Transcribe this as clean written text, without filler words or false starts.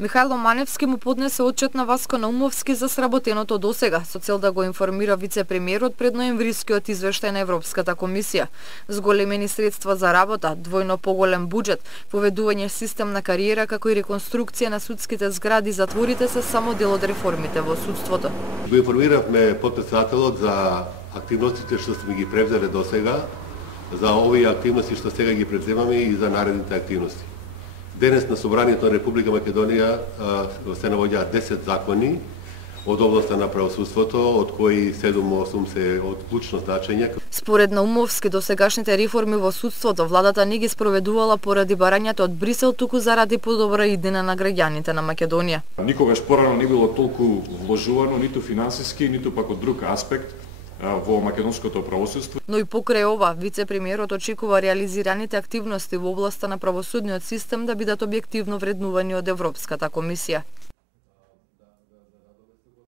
Михајло Маневски му поднесе отчет на Васко Наумовски за сработеното досега, со цел да го информира вице-премиерот пред ноемврискиот извештај на Европската комисија. Зголемени средства за работа, двојно поголем буџет, поведување систем на кариера како и реконструкција на судските згради и затворите се само дел од реформите во судството. Го информиравме потпредседателот за активностите што сме ги превзеле досега, за овие активности што сега ги превземаме и за наредните активности. Денес на Собранието на Република Македонија се навоѓаат 10 закони од областа на правосудството, од кои 7-8 се од клучно значење. Според Наумовски, досегашните реформи во судството владата не ги спроведувала поради барањето од Брисел, туку заради подобра иднина на граѓаните на Македонија. Никогаш порано не било толку вложувано, ниту финансиски, ниту пак од друг аспект во македонското правосудство. Но и покрај ова, вице-премиерот очекува реализираните активности во областа на правосудниот систем да бидат објективно вреднувани од Европската комисија.